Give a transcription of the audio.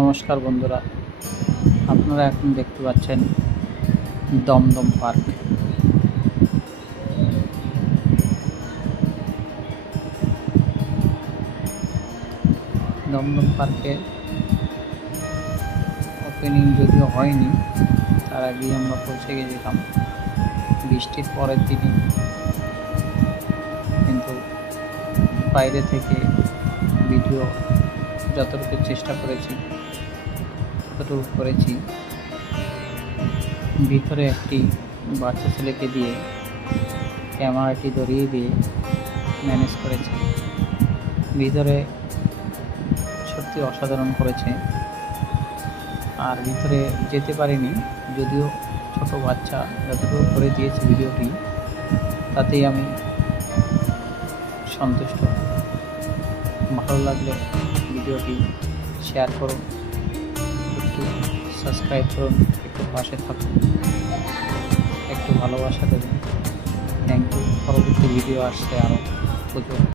নমস্কার বন্ধুরা, আপনারা এখন দেখতে পাচ্ছেন দমদম পার্ক। দমদম পার্কে ওপেনিং যদিও হয়নি, তার আগেই আমরা পৌঁছে গেছিলাম বৃষ্টির পরের দিনই, কিন্তু বাইরে থেকে ভিডিও যতটুকু চেষ্টা করেছি ততটুকু করেছি। ভিতরে একটি বাচ্চা ছেলেকে দিয়ে ক্যামেরাটি ধরিয়ে দিয়ে ম্যানেজ করেছি। ভিতরে সত্যি অসাধারণ করেছে। আর ভিতরে যেতে পারিনি, যদিও ছোট বাচ্চা যতটুকু করে দিয়েছে ভিডিওটি, তাতেই আমি সন্তুষ্ট। ভালো লাগলে ভিডিওটি শেয়ার করুন, একটু সাবস্ক্রাইব করুন, একটু পাশে থাকুন, একটু ভালোবাসা দেবেন। Thank you. পরবর্তী ভিডিও আসছে আরও প্রচুর।